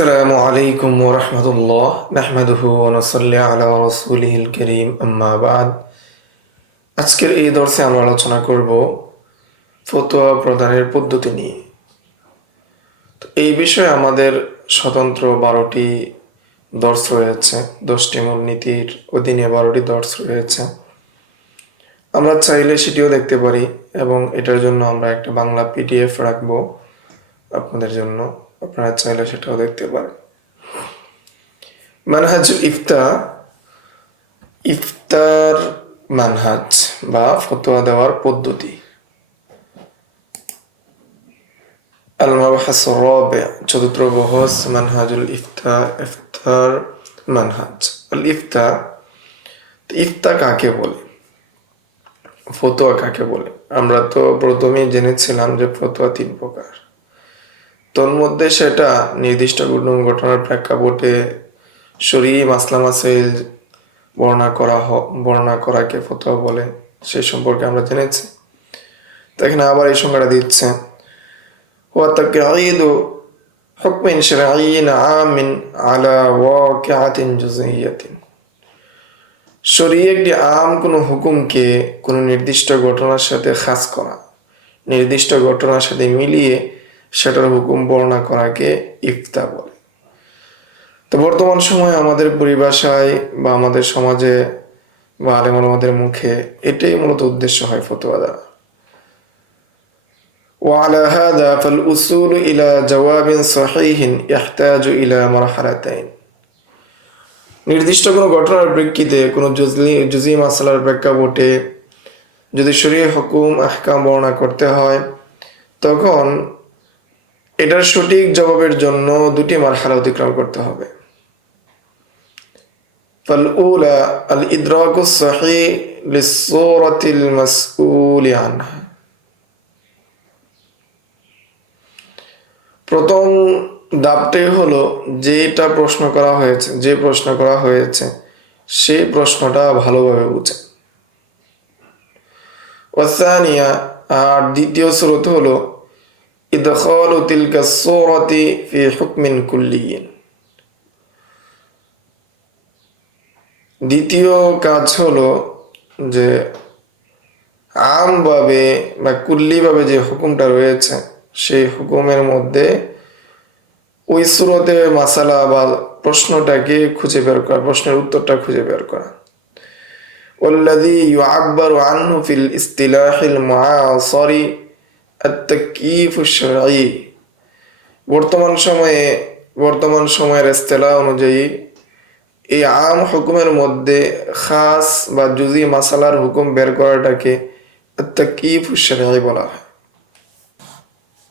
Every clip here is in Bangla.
আসসালামু আলাইকুম ওয়া রাহমাতুল্লাহ নাহমাদুহু ওয়া নুসাল্লি আলা রাসূলিহিল কারীম আম্মা বাদ। আজকের এই দর্সে আমরা আলোচনা করব ফতোয়া প্রদানের পদ্ধতি নিয়ে। তো এই বিষয়ে আমাদের স্বতন্ত্র 12টি দর্স রয়েছে। 10টি মূলনীতির অধীনে 12টি দর্স রয়েছে। আমরা চাইলে সেটিও দেখতে পারি এবং এটার জন্য আমরা একটা বাংলা পিডিএফ রাখবো আপনাদের জন্য, আপনারা চাইলে সেটাও দেখতে পারেন। মানহাজুল ইফতা, ইফতার মানহাজ বা ফতোয়া দেওয়ার পদ্ধতি। আল মাবহাস রাবি, চতুর্থ বহস মানহাজুল ইফতা, ইফতার মানহাজ। আল ইফতা, ইফতা কাকে বলে, ফতোয়া কাকে বলে? আমরা তো প্রথমেই জেনেছিলাম যে ফতোয়া 3 প্রকার। তন্মধ্যে সেটা নির্দিষ্ট ঘটনার প্রেক্ষাপটে শরঈ মাসলা মাসাইল বর্ণনা করাকে ফতোয়া বলে, সেই সম্পর্কে আমরা জেনেছি। তো এখানে আবার এই সংজ্ঞাটা দিচ্ছে, ওয়া তাকঈদু হুকমিন শারঈয়্যিন আমিন আলা ওয়াকিআতিন জুযইয়্যাতিন। শরঈ একটি আম কোনো হুকুমকে কোনো নির্দিষ্ট ঘটনার সাথে খাস করা, নির্দিষ্ট ঘটনার সাথে মিলিয়ে সেটার হুকুম বর্ণনা করাকে ইফতা বলে। তো বর্তমান সময়ে আমাদের পরিভাষায় বা আমাদের সমাজে বা আলেম ওলামাদের মুখে এটাই মূলত উদ্দেশ্য হয় ফতোয়া দেওয়া। وعلى هذا فالوصول إلى جواب صحيح يحتاج إلى مرحلتين। নির্দিষ্ট কোনো ঘটনার প্রেক্ষিতে কোনো জুজি মাসলার প্রেক্ষাপটে যদি শরীয়হ হুকুম আহকাম বর্ণনা করতে হয়, তখন এটার সঠিক জবাবের জন্য 2টি মারহালা অতিক্রম করতে হবে। ফাল-উলা আল-ইদরাকুস সহিহ লিস-সূরাতিল মাসউলি আনহা। প্রথম ধাপটাই হলো যেটা প্রশ্ন করা হয়েছে, যে প্রশ্ন করা হয়েছে সেই প্রশ্নটা ভালোভাবে বুঝা। ওয়াসানিয়া, আর দ্বিতীয় শর্ত হলো ইদখালু তিলকা সূরাতি ফি হুকমিন কুল্লিয়্যিন। দ্বিতীয় কাজ হলো যে আমভাবে বা কুল্লিভাবে যে হুকুমটা রয়েছে সেই হুকুমের মধ্যে ওই সূরতে মাসালা বা প্রশ্নটাকে খুঁজে বের করা, প্রশ্নের উত্তরটা খুঁজে বের করা। ওয়াল্লাযী ইউআব্বারু আনহু ফিল ইসতিলাহিল মুআসিরি আত-তাকয়ীফুশ শারঈ। বর্তমান সময়ের ইসতিলাহ অনুযায়ী এই আম হুকুমের মধ্যে খাস বা জুজি মাসালার হুকুম বের করাটাকে আত-তাকয়ীফুশ শারঈ বলা হয়।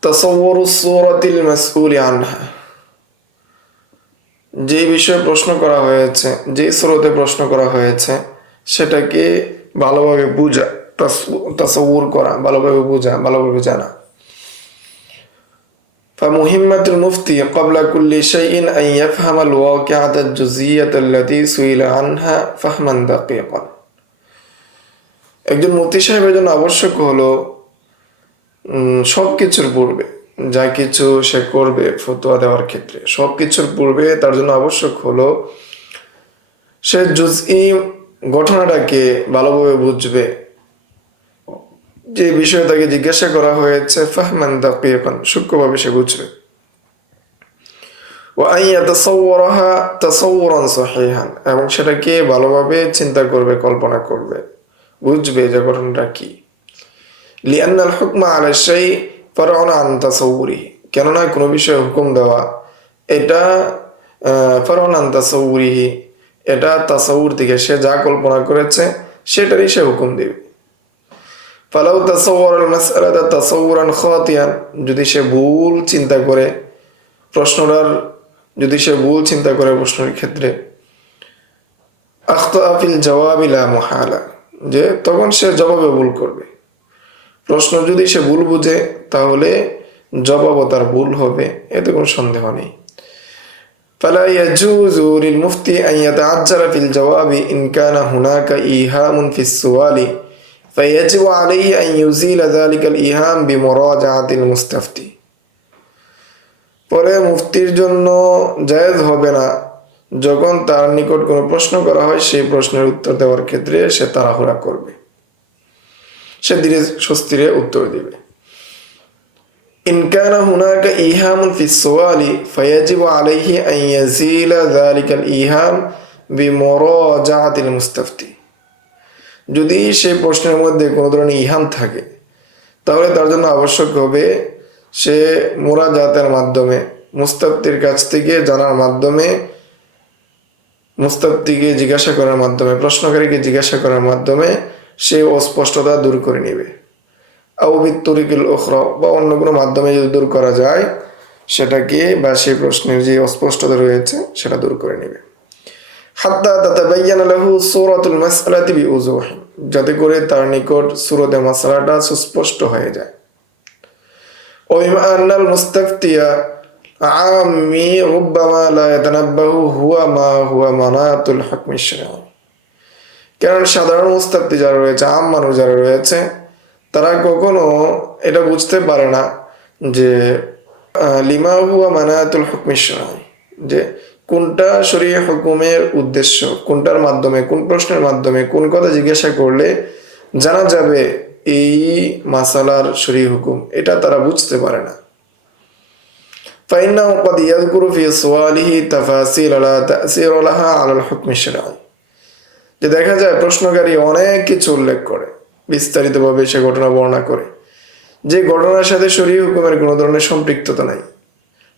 তাসাওয়ুরুস সূরাতিল মাসউলি আনহা, যে বিষয়ে প্রশ্ন করা হয়েছে, যে স্রোতে প্রশ্ন করা হয়েছে সেটাকে ভালোভাবে বুঝা, তাসাউর করা, ভালোভাবে বুঝা, ভালোভাবে জানা। ফামুহিম্মাতুল মুফতি ক্বাবলা কুল্লি শাইইন আন ইয়াফহামাল ওয়াকিআতাল জুযইয়্যাতাল্লাতী সুইলা আনহা ফাহমান দাকীকান। একজন মুফতি সাহেবের জন্য আবশ্যক হলো সবকিছুর পূর্বে, যা কিছু সে করবে ফতোয়া দেওয়ার ক্ষেত্রে, সবকিছুর পূর্বে তার জন্য আবশ্যক হলো সে জুজই ঘটনাটাকে ভালোভাবে বুঝবে, যে বিষয়ে তাকে জিজ্ঞাসা করা হয়েছে ফাহমান দাকীকান, সূক্ষ্মভাবে সে বুঝবে। ওয়া আন ইয়াতাসাওওয়ারাহা তাসাওউরান সহিহান, এবং সেটাকে ভালোভাবে চিন্তা করবে, কল্পনা করবে, বুঝবে যে ঘটনাটা কি। লিআন্নাল হুকমা আলা শাই ফারউন আন তাসাউরিহি, কেননা কোনো বিষয়ে হুকুম দেওয়া এটা ফারউন আন তাসাউরিহি, এটা তাসাউর থেকে, সে যা কল্পনা করেছে সেটারই সে হুকুম দেবে। ফালাউ তাসাওয়ারাল মাসআলাতা তাসাউরান খাতিয়ান, যদি সে ভুল চিন্তা করে প্রশ্নের ক্ষেত্রে, আখতা ফিল জাওয়াবি লা মুহালা, যে তখন সে জবাবে ভুল করবে। প্রশ্ন যদি সে ভুল বুঝে তাহলে জবাবও তার ভুল হবে, এতে কোনো সন্দেহ নেই। ফালা ইয়াজুযু লিল মুফতি আন ইয়াতাআজ্জালা ফিল জাওয়াবি ইন কানা হুনাকা ইহামুন ফিস সুআলি ফায়াজিবু আলাইহি আন ইউযিলা যালিকাল ইহাম বিমুরাজাআতিল মুস্তাফতি। পরে মুফতির জন্য জায়েজ হবে না যখন তার নিকট কোনো প্রশ্ন করা হয় সেই প্রশ্নের উত্তর দেওয়ার ক্ষেত্রে সে তাড়াহুড়া করবে, সে ধীরে সুস্থিরে উত্তর দিবে। ইন কানা হুনাকা ইহামুন ফিস সুআলি ফায়াজিবু আলাইহি আন ইয়াজিলা যালিকাল ইহাম বিমুরাজাআতিল মুস্তাফতি। যদি সেই প্রশ্নের মধ্যে কোনো ধরনের ইহাম থাকে তাহলে তার জন্য আবশ্যক হবে সে মুরাজাতের মাধ্যমে, মুস্তাফতির কাছ থেকে জানার মাধ্যমে, মুস্তাফতিকে জিজ্ঞাসা করার মাধ্যমে, প্রশ্নকারীকে জিজ্ঞাসা করার মাধ্যমে সে অস্পষ্টতা দূর করে নেবে। আও বিত্তরিকুল উখরা, বা অন্য কোনো মাধ্যমে যদি দূর করা যায় সেটাকে, বা সেই প্রশ্নের যে অস্পষ্টতা রয়েছে সেটা দূর করে নেবে। হাত্তা তাতাবায়্যানা লাহু সূরাতুল মাসআলাতি বিউজুহ, যাতে করে তার নিকট সূরতে মাসআলাটা সুস্পষ্ট হয়ে যায়। ওয়া বিমা আন্নাল মুস্তাফতিয়া আম্মি রুব্বামা লা ইয়াতানাব্বাহু হুয়া মা হুয়া মানাতুল হুকমি শারঈ, কারণ সাধারণ মুস্তাফতি যারা রয়েছে, আম মানুষ যারা রয়েছে, তারা কখনো এটা বুঝতে পারে না যে লিমা হুয়া মানাতুল হুকমি শারঈ, যে কোনটা শরীয়ত হুকুমের উদ্দেশ্য, কোনটার মাধ্যমে, কোন প্রশ্নের মাধ্যমে, কোন কথা জিজ্ঞাসা করলে জানা যাবে এই মাসালার শরীয়ত হুকুম, এটা তারা বুঝতে পারে না। ফাইন্নাহু ক্বাদ ইয়াযকুরু ফি সুআলিহি তাফাসিল লা তা'সির লাহা আলাল হুকমি শারঈ, যে দেখা যায় প্রশ্নকারী অনেক কিছু উল্লেখ করে, বিস্তারিতভাবে সে ঘটনা বর্ণনা করে, যে ঘটনার সাথে শরীয়ত হুকুমের কোনো ধরনের সম্পৃক্ততা নাই,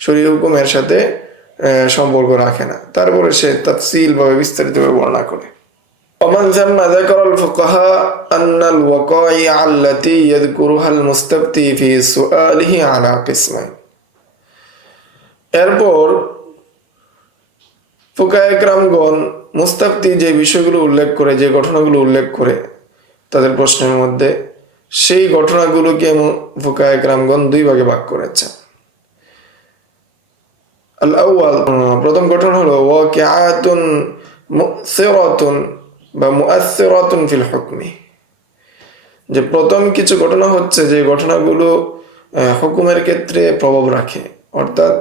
শরীয়ত হুকুমের সাথে সম্পর্ক রাখে না, তারপরে সে তাফসিল ভাবে বিস্তারিতভাবে বর্ণনা করে। ومن ثم ذكر الفقهاء أن الوقائع التي يذكرها المستفتي في سؤاله على قسمين। এরপর ফুকায়ে কেরামগণ মুস্তাফতি যে বিষয়গুলো উল্লেখ করে, যে ঘটনাগুলো উল্লেখ করে তাদের প্রশ্নের মধ্যে, সেই ঘটনাগুলোকে ফুকায়ে কেরামগণ দুই ভাগে ভাগ করেছেন। আল আউয়াল, প্রথম ঘটনা হলো ওয়াকিআতুন মুসিরাতুন বা মুআসসিরাতুন ফিল হুকমি, যে প্রথম কিছু ঘটনা হচ্ছে যে ঘটনাগুলো হুকুমের ক্ষেত্রে প্রভাব রাখে, অর্থাৎ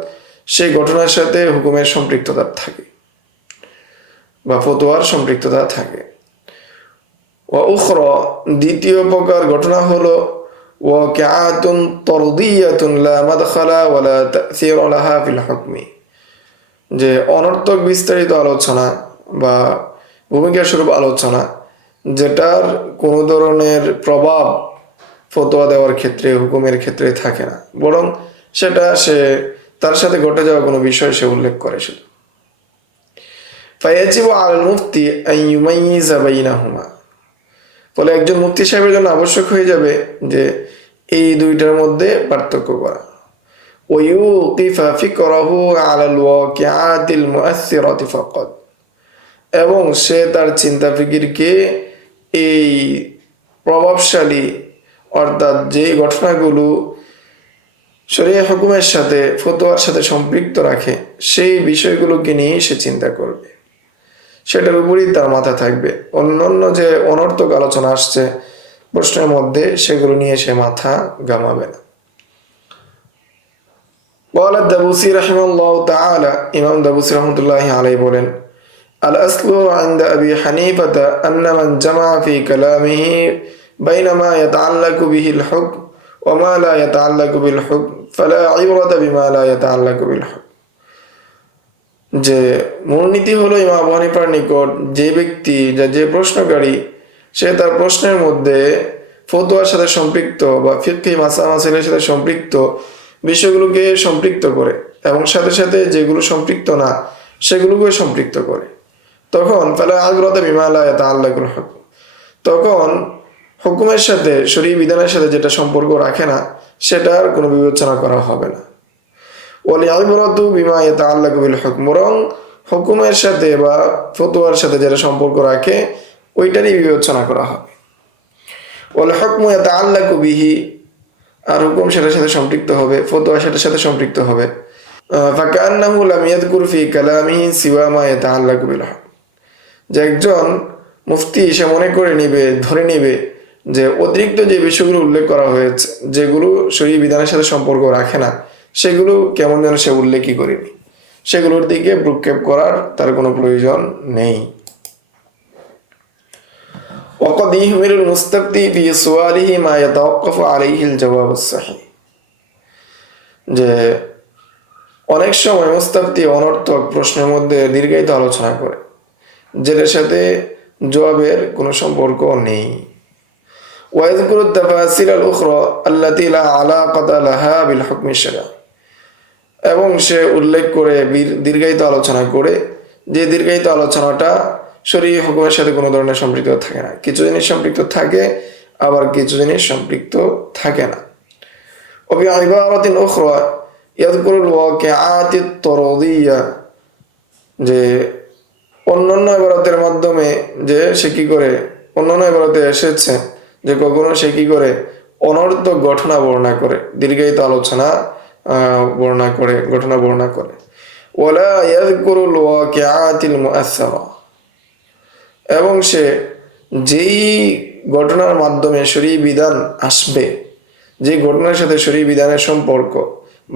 সেই ঘটনার সাথে হুকুমের সম্পৃক্ততা থাকে বা ফতোয়ার সম্পৃক্ততা থাকে। ওয়া উখরা, দ্বিতীয় প্রকার ঘটনা হলো ওয়াকিআতুন তারদিয়াতুন লা মাদখালা ওয়া লা তা'সির লাহা ফিল হুকমি, যে অনর্থক বিস্তারিত আলোচনা বা ভূমিকা স্বরূপ আলোচনা, যেটার কোনো ধরনের প্রভাব ফতোয়া দেওয়ার ক্ষেত্রে, হুকুমের ক্ষেত্রে থাকে না, বরং সেটা সে তার সাথে ঘটে যাওয়া কোনো বিষয় সে উল্লেখ করে শুধু। ফায়াজিবু আলাল মুফতি আন ইউমাইয়িজা বাইনাহুমা, ফলে একজন মুফতি সাহেবের জন্য আবশ্যক হয়ে যাবে যে এই দুইটার মধ্যে পার্থক্য করা। ওয়ায়ুকিফা ফিকরাহু আলাল ওয়াকিআতিল মুআসসিরাতি ফাকাত, এবং সে তার চিন্তা ফিকিরকে এই প্রভাবশালী, অর্থাৎ যে ঘটনাগুলো শরীয়ত হুকুমের সাথে, ফতোয়ার সাথে সম্পৃক্ত রাখে, সেই বিষয়গুলোকে নিয়ে সে চিন্তা করবে, সেটার উপরই তার মাথা থাকবে। অন্যান্য যে অনর্থক আলোচনা আসছে প্রশ্নের মধ্যে, সেগুলো নিয়ে সে মাথা ঘামাবে না। قال الدبوسي رحمه الله تعالى, ইমাম দাবুসি রহমতুল্লাহি আলাইহি বলেন, আল আসলু عند أبي حنيفة أن من جمع في كلامه بين ما يتعلق به الحكم وما لا يتعلق بالحكم فلا عبرة بما لا يتعلق بالحكم, যে মূলনীতি হলো ইমাম আবু হানিফার নিকট যে ব্যক্তি, যে প্রশ্নকারী, সে তার প্রশ্নের মধ্যে ফতোয়ার সাথে সম্পৃক্ত বা ফিকহি মাসাইলের সাথে সম্পৃক্ত বিষয়গুলোকে সম্পৃক্ত করে এবং সাথে সাথে যেগুলো সম্পৃক্ত না সেগুলোকে সম্পৃক্ত করে, তখন ফালা ইবরাতা বিমা লা ইয়াতাআল্লাকুল হুকম, তখন হুকুমের সাথে, শরীয়ত বিধানের সাথে যেটা সম্পর্ক রাখে না সেটার কোনো বিবেচনা করা হবে না। ওয়াল ইবরাতু বিমা ইয়াতাআল্লাকু বিল হুকম, বরং হুকুমের সাথে বা ফতোয়ার সাথে যেটা সম্পর্ক রাখে ওইটারই বিবেচনা করা হবে। ওয়াল হুকমু ইয়াতাআল্লাকু বিহি, আর হুকুম সেটার সাথে সম্পৃক্ত হবে, ফতোয়া সেটার সাথে সম্পৃক্ত হবে। ফাকান্নাহু লাম ইয়াযকুর ফি কালামিহি সিওয়া মা ইয়াতাআল্লাকু বিল হুকম, যে একজন মুফতি সে মনে করে নিবে, ধরে নিবে যে অতিরিক্ত যে বিষয়গুলো উল্লেখ করা হয়েছে, যেগুলো শরীয়ত বিধানের সাথে সম্পর্ক রাখে না, সেগুলো কেমন যেন সে উল্লেখই করেনি, সেগুলোর দিকে ভ্রুক্ষেপ করার তার কোনো প্রয়োজন নেই। وقد يهمل المستفتي في سؤاله ما يتوقف عليه الجواب الصحيح যে অনেক সময় মুস্তাফতি অনর্থক প্রশ্নের মধ্যে দীর্ঘায়িত আলোচনা করে যেটার সাথে জবাবের কোনো সম্পর্ক নেই। ويذكر التفاصيل الأخرى التي لا علاقة لها بالحكم الشرعي এবং সে উল্লেখ করে দীর্ঘায়িত আলোচনা করে যে দীর্ঘায়িত আলোচনাটা শরীয়ী হুকুমের সাথে কোনো ধরনের সম্পৃক্ত থাকে না। কিছু জিনিস সম্পৃক্ত থাকে, আবার কিছু জিনিস সম্পৃক্ত থাকে না। وبعبارة أخرى يذكر الواقعات الطردية যে অন্যান্য ইবারতের মাধ্যমে যে সে কি করে, অন্যান্য ইবারতে এসেছে যে কখনো সে কি করে অনর্থক ঘটনা বর্ণনা করে, দীর্ঘায়িত আলোচনা ঘটনা বর্ণনা করে। ওয়ালা ইয়াযকুরুল ওয়াকিআতিল মুআসসারা এবং সে যেই ঘটনার মাধ্যমে শরীয়ী বিধান আসবে, যে ঘটনার সাথে শরীয়ী বিধানের সম্পর্ক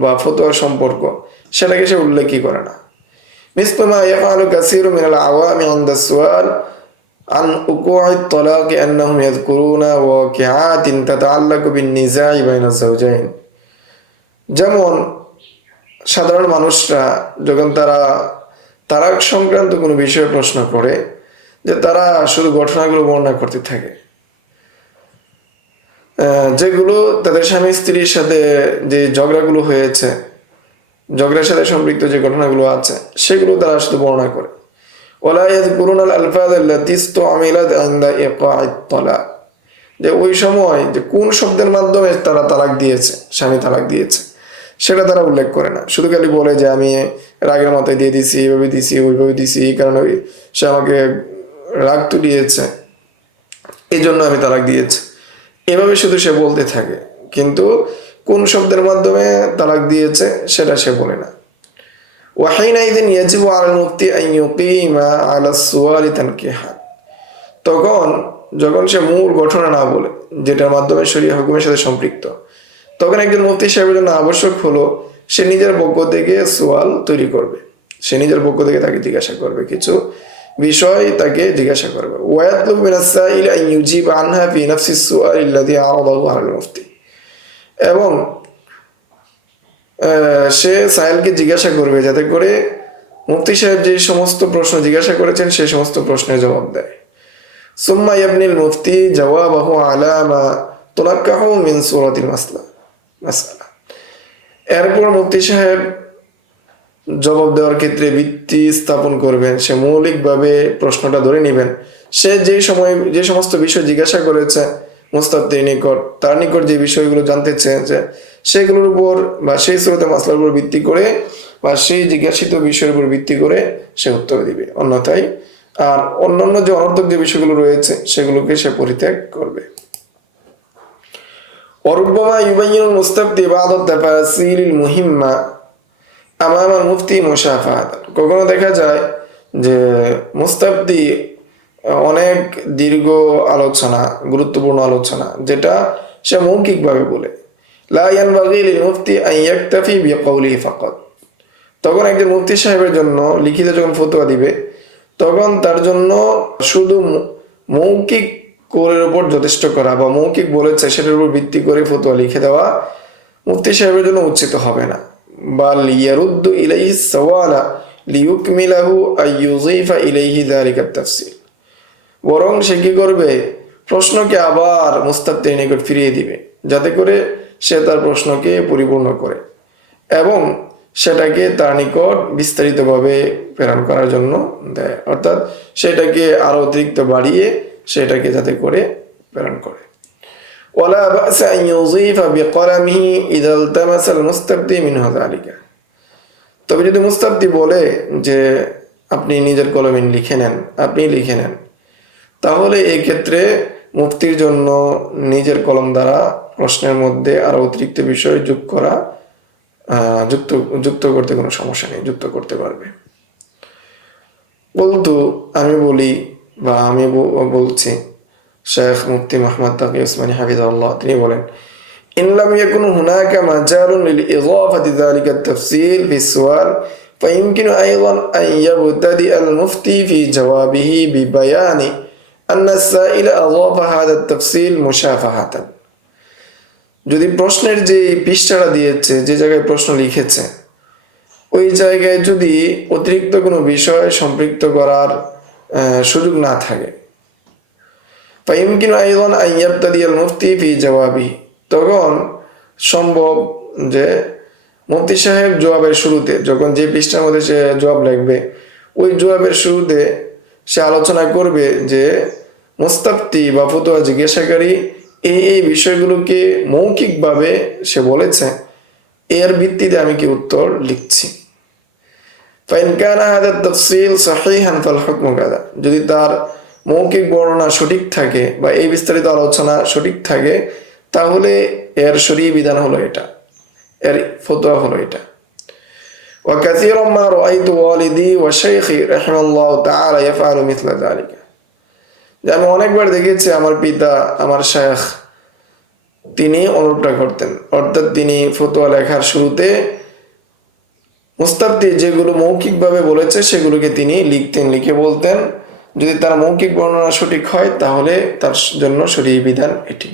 বা ফতোয়ার সম্পর্ক, সেটাকে সে উল্লেখই করে না। মিসলু মা ইয়াফআলু কাসীরু মিনাল আওয়ামি ইনদা সুআল আন উকুআত তালাক আন্নাহুম ইয়াযকুরুনা ওয়াকিআতিন তাতাআল্লাকু বিন-নিযাই বাইনাজ যাওজাইন। যেমন সাধারণ মানুষরা যখন তারা তালাক সংক্রান্ত কোনো বিষয়ে প্রশ্ন করে, যে তারা শুধু ঘটনাগুলো বর্ণনা করতে থাকে, যেগুলো তাদের স্বামী স্ত্রীর সাথে যে ঝগড়াগুলো হয়েছে, ঝগড়ার সাথে সম্পৃক্ত যে ঘটনাগুলো আছে, সেগুলো তারা শুধু বর্ণনা করে। ওয়ালা ইয়াযকুরুনাল আলফাজ আল্লাতী ইসতু'মিলাত ইনদা ইকাআত তালাক, যে ওই সময় যে কোন শব্দের মাধ্যমে তারা তালাক দিয়েছে, স্বামী তালাক দিয়েছে, সেটা তারা উল্লেখ করে না। শুধু খালি বলে যে আমি রাগের মাথায় দিয়ে দিছি, এইভাবে দিছি, ওইভাবে দিছি, এই কারণে সে আমাকে রাগ তুলিয়েছে, এই জন্য আমি তালাক দিয়েছি, এভাবে শুধু সে বলতে থাকে, কিন্তু কোন শব্দের মাধ্যমে তালাক দিয়েছে সেটা সে বলে না। ওয়াহিনাইদিন ইয়াজিবু আলাল মুফতি আন ইউকিমা আলা সুয়ালি তানকিহান, তখন যখন সে মূল ঘটনা না বলে, যেটার মাধ্যমে শরীয়ত হুকুমের সাথে সম্পৃক্ত, তখন একজন মুফতি সাহেবের জন্য আবশ্যক হলো সে নিজের পক্ষ থেকে সোয়াল তৈরি করবে, সে নিজের পক্ষ থেকে তাকে জিজ্ঞাসা করবে, কিছু বিষয় তাকে জিজ্ঞাসা করবে। ওয়ায়াতলুবু মিনাস সাইলি আন ইউজিব আনহা ফি নাফসিস সুআল আল্লাযী আরাদাহু আলাল মুফতি, এবং সে সাইলকে জিজ্ঞাসা করবে যাতে করে মুফতি সাহেব যে সমস্ত প্রশ্ন জিজ্ঞাসা করেছেন সেই সমস্ত প্রশ্নের জবাব দেয়। সুম্মা ইয়াবনিল মুফতি জাওয়াবাহু আলা মা তুনাক্কাহু মিন সূরাতিল মাসআলা, এরপর মুফতি সাহেব জবাব দেওয়ার ক্ষেত্রে ভিত্তি স্থাপন করবেন, সে মৌলিকভাবে প্রশ্নটা ধরে নেবেন, সে যে সমস্ত বিষয় জিজ্ঞাসা করেছে মুস্তাফতির নিকট, তার নিকট যে বিষয়গুলো জানতে চেয়েছে সেগুলোর উপর বা সেই সূরাতুল মাসআলার উপর ভিত্তি করে বা সেই জিজ্ঞাসিত বিষয়ের উপর ভিত্তি করে সে উত্তর দিবে, অন্যথায় আর অন্যান্য যে অনর্থক যে বিষয়গুলো রয়েছে সেগুলোকে সে পরিত্যাগ করবে। ওয়ারুব্বামা ইউবাইয়িনুল মুস্তাফতি বা'দা তাফাসিলিল মুহিম্মা আমামাল মুফতি মুশাফাহাতান, কখনো দেখা যায় যে মুস্তাফতি অনেক দীর্ঘ আলোচনা, গুরুত্বপূর্ণ আলোচনা, যেটা সে মৌখিকভাবে বলে। লা ইয়ানবাগি লিল মুফতি আন ইয়াকতাফি বিকাউলিহি ফাকাত, তখন একজন মুফতি সাহেবের জন্য লিখিত যখন ফতোয়া দিবে, তখন তার জন্য শুধু মৌখিক কোরের উপর যথেষ্ট করা বা মৌখিক বলেছে সেটার উপর ভিত্তি করে ফতোয়া লিখে দেওয়া মুফতি সাহেবের জন্য উচিত হবে না। বাল ইয়ারুদ্দু ইলাইহি সাওয়ালা লিয়ুকমিলাহু আই ইউযিফা ইলাইহি যালিকা তাফসীল, বরং সে কি করবে, প্রশ্নকে আবার মুস্তাফতির নিকট ফিরিয়ে দিবে যাতে করে সে তার প্রশ্নকে পরিপূর্ণ করে এবং সেটাকে তার নিকট বিস্তারিতভাবে প্রেরণ করার জন্য দেয়, অর্থাৎ সেটাকে আরো অতিরিক্ত বাড়িয়ে সেটাকে যাতে করে প্রেরণ করে। ওয়ালা বা'সা আন ইউযিফা বিকলামিহি ইযা ইলতামাসা আল মুস্তাফতি মিনহু যালিকা, তবে যদি মুস্তাফতি বলে যে আপনি নিজের কলমে লিখে নেন, আপনি লিখে নেন, তাহলে এই ক্ষেত্রে মুফতির জন্য নিজের কলম দ্বারা প্রশ্নের মধ্যে আরো অতিরিক্ত বিষয় যুক্ত করতে কোনো সমস্যা নেই, যুক্ত করতে পারবে। বলতু আমি বলি বা আমি বলছি, শেখ মুফতি মুহাম্মদ তাকি উসমানী হাফিজাহুল্লাহ তিনি বলেন, إن لم يكن هناك مجال لإضافة ذلك التفصيل في السؤال فيمكن أيضا أن يبتدئ المفتي في جوابه ببيان أن السائل أضاف هذا التفصيل مشافهة যদি প্রশ্নের যে পৃষ্ঠাটা দিয়েছে, যে জায়গায় প্রশ্ন লিখেছে, ওই জায়গায় যদি অতিরিক্ত কোনো বিষয় সম্পৃক্ত করার সুযোগ না থাকে, فيمكن أيضا أن يبتدئ المفتي في جوابه, তখন সম্ভব যে মুফতি সাহেব জবাবের শুরুতে, যখন যে পৃষ্ঠার মধ্যে সে জবাব লিখবে, ওই জবাবের শুরুতে সে আলোচনা করবে যে মুস্তাফতি বা ফতোয়া জিজ্ঞাসাকারী এই বিষয়গুলোকে মৌখিকভাবে সে বলেছে, এর ভিত্তিতে আমি কি উত্তর লিখছি। فإن كان هذا التفصيل صحيحا فالحكم كذا, যদি তার মৌখিক বর্ণনা সঠিক থাকে বা এই বিস্তারিত আলোচনা সঠিক থাকে, তাহলে এর শরীয়ী বিধান হলো এটা, এর ফতোয়া হলো এটা। وكثيرا ما رأيت والدي وشيخي رحمه الله تعالى يفعل مثل ذلك, আমি অনেকবার দেখেছি আমার পিতা, আমার শায়খ, তিনি অনুরূপটা করতেন। অর্থাৎ তিনি ফতোয়া লেখার শুরুতে মুস্তাফতি যেগুলো মৌখিকভাবে বলেছে সেগুলোকে তিনি লিখতেন, লিখে বলতেন, যদি তার মৌখিক বর্ণনা সঠিক হয় তাহলে তার জন্য শরীয়ী বিধান এটি।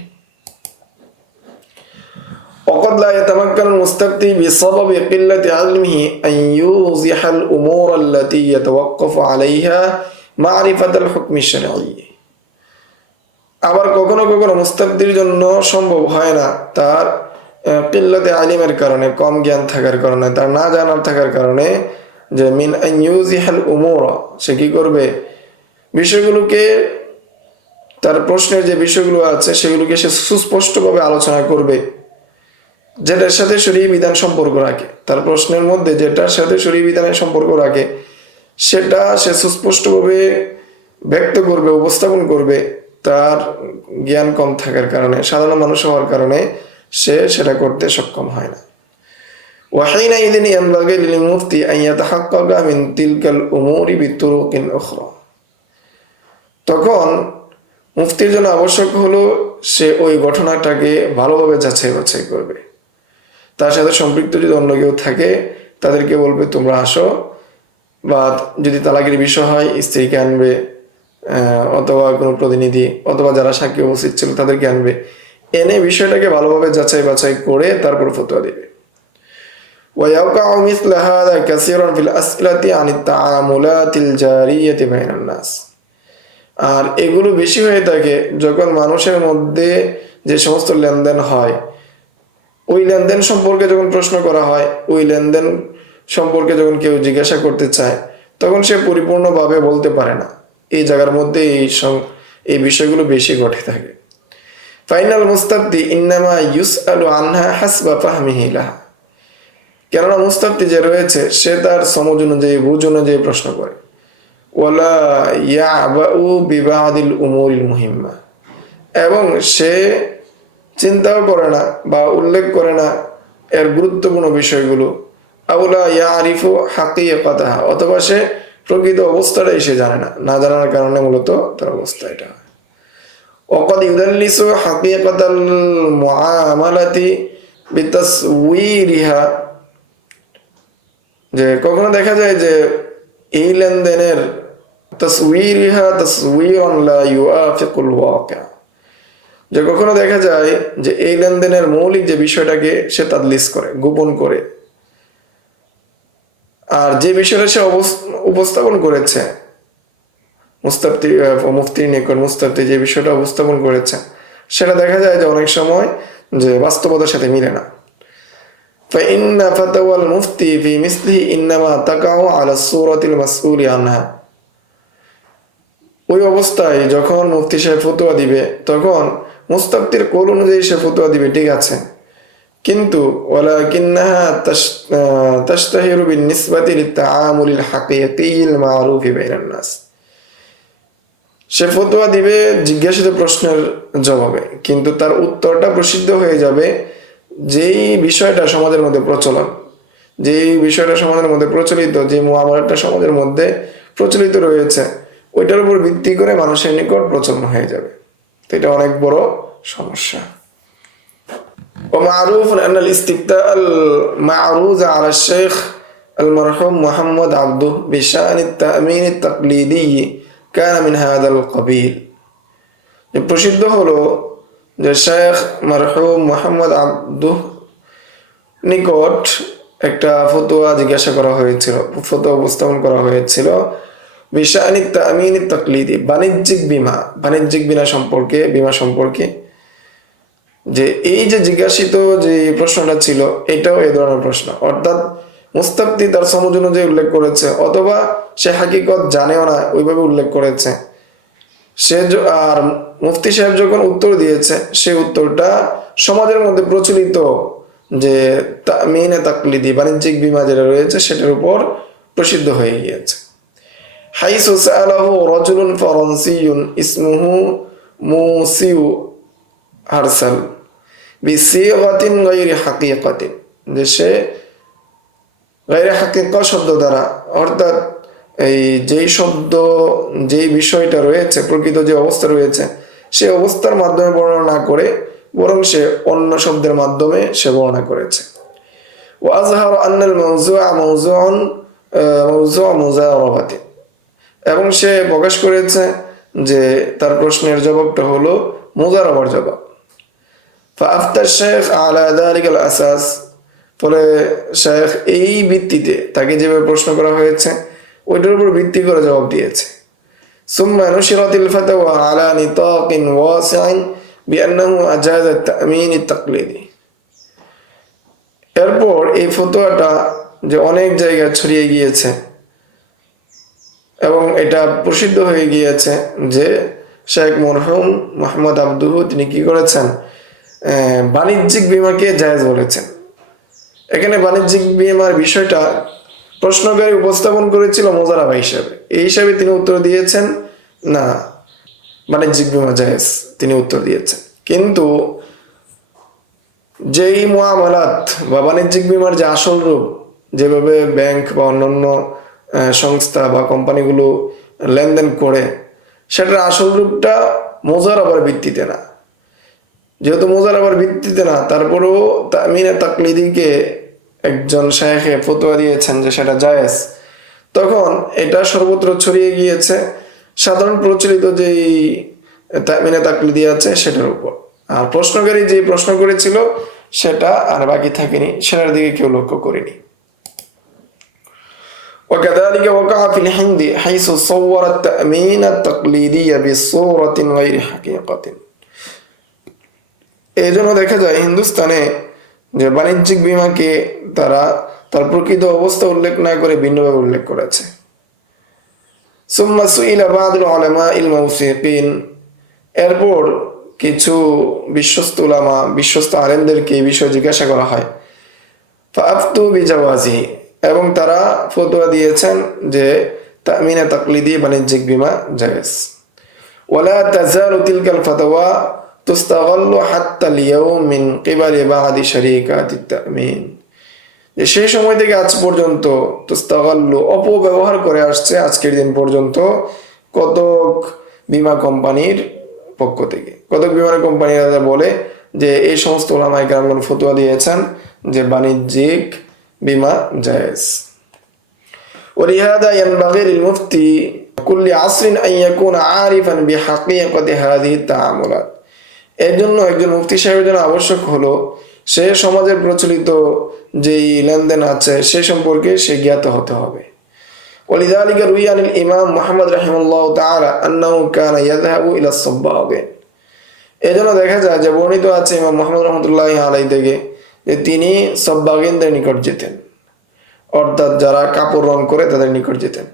وقد لا يتمكن المستفتي بسبب قلة علمه أن يوضح الأمور التي يتوقف عليها معرفة الحكم الشرعي, আবার কখনো কখনো মুস্তাফতির জন্য সম্ভব হয় না তার কিল্লাতে আলিমের কারণে, কম জ্ঞান থাকার কারণে, তার না জানার থাকার কারণে, যে মিন আন ইউজিহাল উমুর, সে কি করবে, বিষয়গুলোকে, তার প্রশ্নের যে বিষয়গুলো আছে সেগুলোকে সে সুস্পষ্টভাবে আলোচনা করবে, যেটার সাথে শরীয়ী বিধান সম্পর্ক রাখে, তার প্রশ্নের মধ্যে যেটার সাথে শরীয়ী বিধানের সম্পর্ক রাখে সেটা সে সুস্পষ্টভাবে ব্যক্ত করবে, উপস্থাপন করবে। তার জ্ঞান কম থাকার কারণে, সাধারণ মানুষ হওয়ার কারণে সে সেটা করতে সক্ষম হয় না। وحينئذ ينبغي للمفتي أن يتحقق من تلك الأمور بطرق أخرى, তখন মুফতির জন্য আবশ্যক হলো সে ওই ঘটনাটাকে ভালোভাবে যাচাই বাছাই করবে। তার সাথে সম্পৃক্ত যদি অন্য কেউ থাকে তাদেরকে বলবে তোমরা আসো, বা যদি তালাকের বিষয় হয় স্ত্রীকে আনবে, অথবা কোনো প্রতিনিধি অথবা যারা সাক্ষী উপস্থিত ছিল তাদেরকে আনবে, এনে বিষয়টাকে ভালোভাবে যাচাই বাছাই করে তারপর ফতোয়া দিবে। ويقع مثل هذا كثيرا في الأسئلة عن التعاملات الجارية بين الناس, আর এগুলো বেশি হয়ে থাকে যখন মানুষের মধ্যে যে সমস্ত লেনদেন হয়, ওই লেনদেন সম্পর্কে যখন প্রশ্ন করা হয়, ওই লেনদেন সম্পর্কে যখন কেউ জিজ্ঞাসা করতে চায়, তখন সে পরিপূর্ণভাবে বলতে পারে না। এই জায়গার মধ্যে এই বিষয়গুলো বেশি ঘটে থাকে। ফাইনাল মুস্তাফতি ইন্নামা ইউসআলু আনহা হাসবা ফাহমিহি লাহা, কেননা মুস্তাফতি যে রয়েছে সে তার সমঝ অনুযায়ী, বুঝ অনুযায়ী প্রশ্ন করে। ওয়ালা ইয়াবাউ বিবাদিল উমুরিল মুহিম্মা, এবং সে চিন্তাও করে না বা উল্লেখ করে না এর গুরুত্বপূর্ণ বিষয়গুলো। আউলা ইয়ারিফু হাকিকাতাহা, অথবা সে প্রকৃত অবস্থাটাই সে জানে না, না জানার কারণে মূলত তার অবস্থা এটা হয়। ওয়াকাদ ইউদাল্লিসু হাকিকাতাল মুআমালাতি বিতাসউইরিহা, যে কখনো দেখা যায় যে এই লেনদেনের তাসউইরিহা তাসউইরান লা ইউআফিকুল ওয়াকিআ, যে কখনো দেখা যায় যে এই লেনদেনের মৌলিক যে বিষয়টাকে সে তাদলিস করে, গোপন করে, আর যে বিষয়টা সে উপস্থাপন করেছে মুফতির নিকট, মুস্তাফতি যে বিষয়টা উপস্থাপন করেছে সেটা দেখা যায় যে অনেক সময় যে বাস্তবতার সাথে মিলে না। فإن فتوى المفتي في مثله إنما تقع على الصورة المسؤول عنها, ওই অবস্থায় যখন মুফতি সাহেব ফতোয়া দিবে তখন মুস্তাফতির কৌল অনুযায়ী সে ফতোয়া দিবে, ঠিক আছে, কিন্তু ওয়ালাকিন্নাহা তাশতাহিরু বিনিসবাতি লিতাআমুলিল হাকীকিল মারুফি বাইনান নাস, সে ফতোয়া দিবে জিজ্ঞাসিত প্রশ্নের জবাবে, কিন্তু তার উত্তরটা প্রসিদ্ধ হয়ে যাবে যেই বিষয়টা সমাজের মধ্যে প্রচলন, যেই বিষয়টা সমাজের মধ্যে প্রচলিত, যে মুআমালাটা সমাজের মধ্যে প্রচলিত রয়েছে, ওইটার উপর ভিত্তি করে মানুষের নিকট প্রচলন হয়ে যাবে। তো এটা অনেক বড় সমস্যা। ومعروف أن الاستفتاء المعروض على الشيخ المرحوم محمد عبده بشأن التأمين التقليدي كان من هذا القبيل. প্রসিদ্ধ হলো যে শেখ মরহুম মোহাম্মদ আব্দুহ নিকট একটা ফতোয়া জিজ্ঞাসা করা হয়েছিল, ফতোয়া উপস্থাপন করা হয়েছিল বিশাআনি তামিন তাকলিদি, বাণিজ্যিক বিমা সম্পর্কে, যে এই যে জিজ্ঞাসিত যে প্রশ্নটা ছিল এটাও এই ধরনের প্রশ্ন, অর্থাৎ মুস্তাফতি তার সমঝ অনুযায়ী উল্লেখ করেছে অথবা সে হাকিকত জানেও না ওইভাবে উল্লেখ করেছে। আর মুফতি সাহেব যখন উত্তর দিয়েছে সেই উত্তরটা সমাজের মধ্যে প্রচলিত যে তামিনে তাকলিদি বাণিজ্যিক বিমা যেটা রয়েছে সেটার উপর প্রসিদ্ধ হয়ে গিয়েছে। হাইসু সাআলাহু রাজুলুন ফরানসিয়ুন ইসমুহু মুসিউ হারসাল বিসিগাতিন গায়রি হাকিকাতিন, যে সে গায়রি হাকিকা শব্দ দ্বারা, অর্থাৎ এই যেই শব্দ যেই বিষয়টা রয়েছে প্রকৃত যে অবস্থা রয়েছে সেই অবস্থার মাধ্যমে বর্ণনা না করে বরং সে অন্য শব্দের মাধ্যমে সে বর্ণনা করেছে। ওয়াজহার আন্নাল মাওজুআ মাওজুআ মুজারাবাতি, এবং সে প্রকাশ করেছে যে তার প্রশ্নের জবাবটা হলো মুজারাবার জবাব। ফাআফতা শেখ আলা যালিকাল আসাস, ফলে শেখ এই ভিত্তিতে তাকে যেভাবে প্রশ্ন করা হয়েছে ওইটার উপর ভিত্তি করে জবাব দিয়েছে। সুম্মা নুশিরাতিল ফাতাওয়া আলা নিতাকিন ওয়াসিআন বিআন্নাহু আজাযা তামিন তাকলিদি, এরপর এই ফতোয়াটা যে অনেক জায়গায় ছড়িয়ে গিয়েছে এবং এটা প্রসিদ্ধ হয়ে গিয়েছে যে শেখ মরহুম মোহাম্মদ আব্দুহু তিনি কি করেছেন, বাণিজ্যিক বিমাকে জায়েজ বলেছেন। এখানে বাণিজ্যিক বিমার বিষয়টা প্রশ্নকারী উপস্থাপন করেছিল মোজারাবা হিসাবে, এই হিসাবে তিনি উত্তর দিয়েছেন না বাণিজ্যিক বিমা জায়েজ, তিনি উত্তর দিয়েছেন। কিন্তু যেই মুআমালাত বা বাণিজ্যিক বিমার যে আসল রূপ, যেভাবে ব্যাংক বা অন্যান্য সংস্থা বা কোম্পানিগুলো লেনদেন করে, সেটার আসল রূপটা মোজারাবার ভিত্তিতে না। যেহেতু মোজারাবার ভিত্তিতে না, তারপরেও তামিনে তাকলিদিকে একজন শায়েখে ফতোয়া দিয়েছেন যে সেটা জায়েজ, তখন এটা সর্বত্র ছড়িয়ে গিয়েছে সাধারণ প্রচলিত যেই তামিনে তাকলিদি আছে সেটার উপর। আর প্রশ্নকারী যে প্রশ্ন করেছিল সেটা আর বাকি থাকেনি, সেটার দিকে কেউ লক্ষ্য করেনি। وكذلك وقع في الهند حيث صور التأمين التقليدي بصورة غير حقيقة। এই জন্য দেখা যায় হিন্দুস্তানে যে বাণিজ্যিক বিমাকে তারা তার প্রকৃত অবস্থা উল্লেখ না করে ভিন্নভাবে উল্লেখ করেছে। সুম্মা সুইলা বাদুল উলামাইল মাউসিকিন, এরপর কিছু বিশ্বস্ত উলামা বিশ্বস্ত আলেমদেরকে এই বিষয়ে জিজ্ঞাসা করা হয়। ফাআফতু বিজাওয়াজিহি, এবং তারা ফতোয়া দিয়েছেন যে তামিনে তাকলিদি বাণিজ্যিক বিমা জায়েজ। ওয়ালা তাজালু তিলকাল ফাতাওয়া তুস্তাগাল্লু হাত্তা লিয়াউম মিন কিবালি বাদি শারিকাতিত তামিন, যে সেই সময় থেকে আজ পর্যন্ত তুস্তাগাল্লু অপব্যবহার করে আসছে আজকের দিন পর্যন্ত কতক বিমা কোম্পানির পক্ষ থেকে। কতক বিমা কোম্পানিরা বলে যে এই সমস্ত উলামায়ে কেরামগণ ফতোয়া দিয়েছেন যে বাণিজ্যিক বিমা জায়েজ। ولهذا ينبغي للمفتي كل عصر أن يكون عارفا بحقيقة هذه التعاملات। এর জন্য একজন মুফতি সাহেবের জন্য আবশ্যক হলো সে সমাজের প্রচলিত যেই লেনদেন আছে সে সম্পর্কে সে জ্ঞাত হতে হবে। ولذلك روي عن الإمام محمد رحمه الله تعالى أنه كان يذهب إلى الصباغين। এই জন্য দেখা যায় যে বর্ণিত আছে ইমাম মুহাম্মদ রহমতুল্লাহি আলাইহি থেকে যে তিনি সব্বাগিনদের নিকট যেতেন, অর্থাৎ যারা কাপড় রং করে তাদের নিকট যেতেন।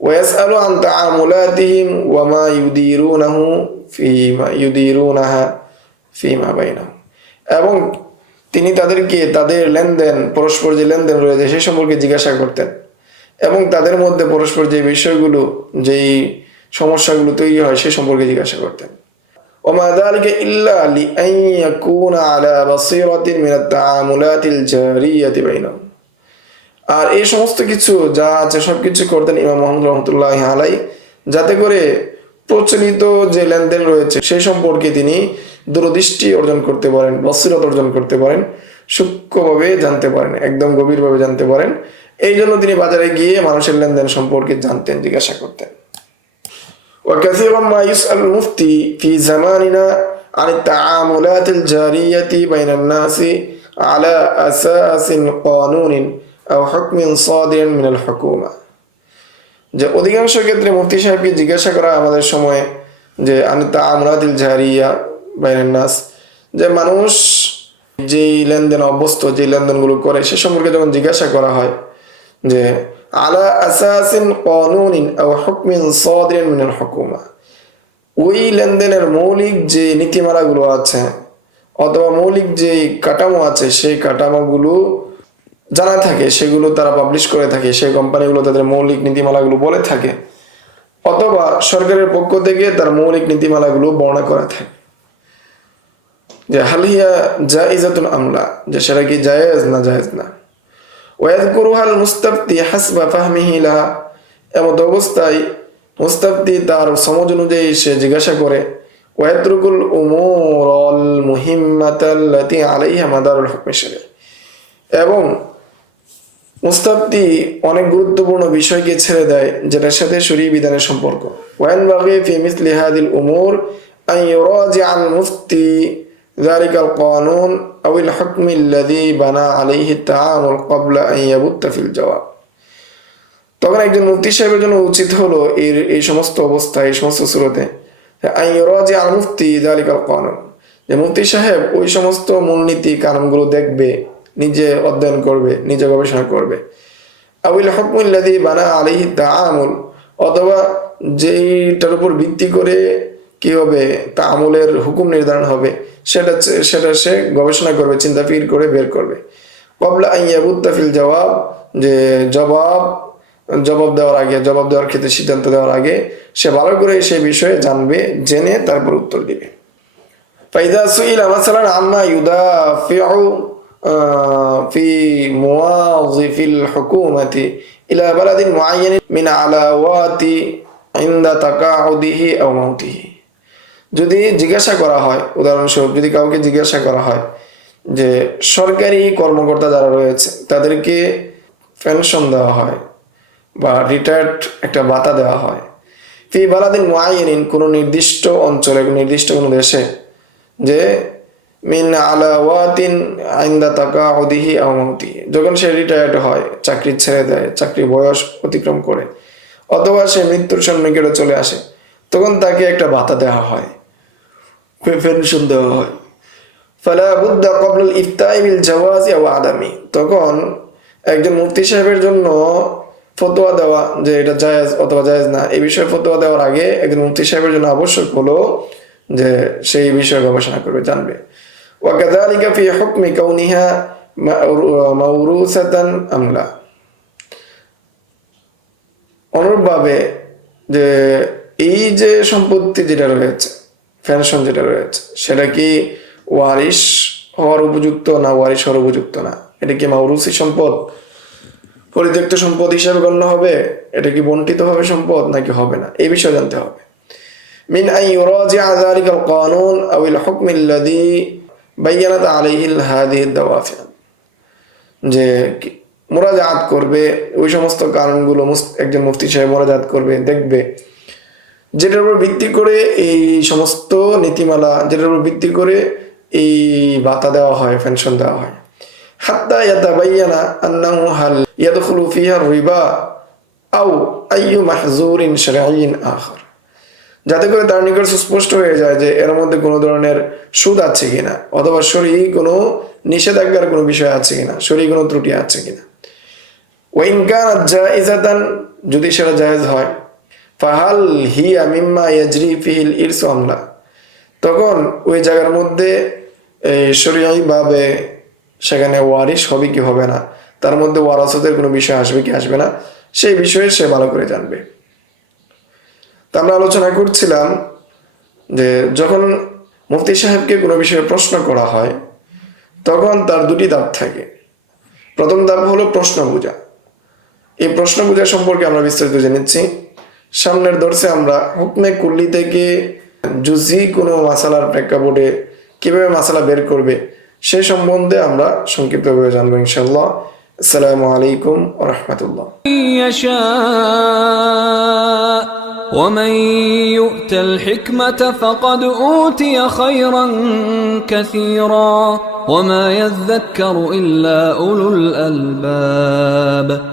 ওয়াসআলু আন তাআমুলাতিহিম ওয়া মা ইউদিরুনাহা ফীমা বাইনাহুম, এবং তিনি তাদেরকে তাদের লেনদেন পরস্পর যে লেনদেন রয়েছে সেই সম্পর্কে জিজ্ঞাসা করতেন এবং তাদের মধ্যে পরস্পর যে বিষয়গুলো যেই সমস্যাগুলো তৈরি হয় সে সম্পর্কে জিজ্ঞাসা করতেন। وما ذلك إلا لأن يكون على بصيرة من التعاملات الجارية بينهم। আর এই সমস্ত কিছু যা আছে সবকিছু করতেন ইমাম মুহাম্মদ রহমতুল্লাহি আলাইহি যাতে করে প্রচলিত যে লেনদেন রয়েছে সেই সম্পর্কে তিনি দূরদৃষ্টি অর্জন করতে পারেন, বসিরত অর্জন করতে পারেন, সূক্ষ্মভাবে জানতে পারেন, একদম গভীরভাবে জানতে পারেন। এই জন্য তিনি বাজারে গিয়ে মানুষের লেনদেন সম্পর্কে জানতেন, জিজ্ঞাসা করতেন। وكثيرا ما يسأل المفتي في زماننا عن التعاملات الجارية بين الناس على أساس قانون أو حكم صادر من الحكومة। যে অধিকাংশ ক্ষেত্রে মুফতি সাহেবকে জিজ্ঞাসা করা আমাদের সময়ে যে আন তাআমুলাতিল জারিয়া বাইনান নাস, যে মানুষ যেই লেনদেন অভ্যস্ত, যে লেনদেনগুলো করে সে সম্পর্কে যখন জিজ্ঞাসা করা হয় যে আলা আসাসিন কানুনিন আও হুকমিন সাদিরিন মিনাল হুকুমা, ওই লেনদেনের মৌলিক যে নীতিমালাগুলো আছে অথবা মৌলিক যে কাঠামো আছে সেই কাঠামোগুলো জানা থাকে, সেগুলো তারা পাবলিশ করে থাকে, সেই কোম্পানিগুলো তাদের মৌলিক নীতিমালাগুলো বলে থাকে, অথবা সরকারের পক্ষ থেকে তার মৌলিক নীতিমালাগুলো বর্ণনা করা থাকে যে হালিয়া জায়েজাতুন আমলা, যে সেটা কি জায়েজ না জায়েজ না। ওয়াযকুরুহাল মুস্তাফতি হাসবা ফাহমিহি লাহা, এমত অবস্থায় মুস্তাফতি তার সমঝ অনুযায়ী সে জিজ্ঞাসা করে। ওয়াতরুকুল উমুরাল মুহিম্মাতাল্লাতী আলাইহা মাদারুল হুকমি শারঈ, এবং মুস্তাফতি অনেক গুরুত্বপূর্ণ বিষয়কে ছেড়ে দেয় যেটার সাথে শরীয়ী বিধানের সম্পর্ক। ওয়ায়ানবাগি ফি মিসলি হাযিল উমুর আন ইউরাজিআল মুফতি যালিকাল কানুন আওয়াল হুকমি আল্লাযী বানা আলাইহি তাআমুল ক্বাবলা আন ইয়াবুত্তা ফিল জওয়াব। তখন একজন মুফতি সাহেবের জন্য উচিত হলো এই সমস্ত অবস্থায়, এই সমস্ত সূরতে আন ইউরাজিআল মুফতি যালিকাল কানুন, যে মুফতি সাহেব ওই সমস্ত মূলনীতি কানুনগুলো দেখবে, নিজে অধ্যয়ন করবে, নিজে গবেষণা করবে। আউল হুকমুল্লাযী বানা আলাইহি তাআমুল, অথবা যেইটার উপর ভিত্তি করে কি হবে তাআমুলের হুকুম নির্ধারণ হবে সেটা সে গবেষণা করবে, চিন্তা ফির করে বের করবে। ক্বাবলা আন ইয়াবুত্তা ফিল জওয়াব, যে জবাব দেওয়ার আগে, জবাব দেওয়ার ক্ষেত্রে সিদ্ধান্ত দেওয়ার আগে সে ভালো করে সেই বিষয়ে জানবে, জেনে তারপর উত্তর দিবে। ফাইদা সুইলা মাসালান আম্মা ইউদাফিউ في موظف الحكومة إلى بلد معين من علاوات عند تقاعده أو موته, যদি জিজ্ঞাসা করা হয়, উদাহরণস্বরূপ যদি কাউকে জিজ্ঞাসা করা হয় যে সরকারি কর্মকর্তা যারা রয়েছে তাদেরকে পেনশন দেওয়া হয় বা রিটায়ার্ড একটা ভাতা দেওয়া হয়, ফি বালাদিন মুআয়্যানিন, কোনো নির্দিষ্ট অঞ্চলে, নির্দিষ্ট কোনো দেশে, যে মিন আলাওয়াতিন ইনদা তাকাউদিহি আও মাউতিহি, যখন সে রিটায়ার্ড হয়, চাকরি ছেড়ে দেয়, চাকরির বয়স অতিক্রম করে, অথবা সে মৃত্যুর সন্নিকটে চলে আসে, তখন তাকে একটা ভাতা দেওয়া হয়, পেনশন দেওয়া হয়। ফালা বুদ্দা ক্বাবলাল ইফতাই বিল জাওয়াজি আও আদামি, তখন একজন মুফতি সাহেবের জন্য ফতোয়া দেওয়া যে এটা জায়েজ অথবা জায়েজ না, এই বিষয়ে ফতোয়া দেওয়ার আগে একজন মুফতি সাহেবের জন্য আবশ্যক হলো যে সেই বিষয়ে গবেষণা করবে, জানবে। ওয়াকাযালিকা ফি হুকমি কাউনিহা মাওরুসাতান আমলা, অনুরূপভাবে যে এই যে সম্পত্তি যেটা রয়েছে, পেনশন যেটা রয়েছে, সেটা কি ওয়ারিশ হওয়ার উপযুক্ত না ওয়ারিশ হওয়ার উপযুক্ত না, এটা কি মাওরুসি সম্পদ, পরিত্যক্ত সম্পদ হিসাবে গণ্য হবে, এটা কি বন্টিত হবে সম্পদ নাকি হবে না, এই বিষয়ে জানতে হবে। মিন আন ইউরাজিআ যালিকাল কানুন আওয়াল হুকম আল্লাযী বায়্যানাত আলাইহি হাযিহি দাওয়াফি, যে মুরাজাআত করবে ওই সমস্ত কারণগুলো, একজন মুফতি সাহেব মুরাজাআত করবে, দেখবে যেটার উপর ভিত্তি করে এই সমস্ত নীতিমালা, যেটার উপর ভিত্তি করে এই ভাতা দেওয়া হয়, পেনশন দেওয়া হয়। হাত্তা ইয়াতাবায়্যানা আন্নাহু হাল ইয়াদখুলু ফিহা রিবা আও আইয়ু মাহযুরিন শারঈন আখার, যাতে করে তার নিকট স্পষ্ট হয়ে যায় যে এর মধ্যে কোনো ধরনের সুদ আছে কিনা, অথবা শরঈ কোনো নিষেধাজ্ঞার কোনো বিষয় আছে কিনা, শরঈ কোনো ত্রুটি আছে কিনা। ওয়াইন কানাত জায়েজাতান, যদি সেটা জায়েজ হয়, ফাহাল হিয়া মিম্মা ইয়াজরি ফিহিল ইরসু আমলা, তখন ওই জায়গার মধ্যে শরঈ ভাবে সেখানে ওয়ারিশ হবে কি হবে না, তার মধ্যে ওয়ারাসতের কোনো বিষয় আসবে কি আসবে না, সেই বিষয়ে সে ভালো করে জানবে। তা আমরা আলোচনা করছিলাম যে যখন মুফতি সাহেবকে কোনো বিষয়ে প্রশ্ন করা হয় তখন তার দুটি ধাপ থাকে। প্রথম ধাপ হলো প্রশ্ন বোঝা। এই প্রশ্ন বোঝা সম্পর্কে আমরা বিস্তারিত জেনেছি। সামনের দর্শে আমরা হুকমে কুল্লি থেকে জুজি কোনো মাসালার প্রেক্ষাপটে কিভাবে মাসালা বের করবে সে সম্বন্ধে আমরা সংক্ষিপ্তভাবে জানবো ইনশাআল্লাহ। আসসালামু আলাইকুম ওয়া রাহমাতুল্লাহ। ومن يؤت الحكمة فقد أوتي خيرا كثيرا وما يذكر إلا أولو الألباب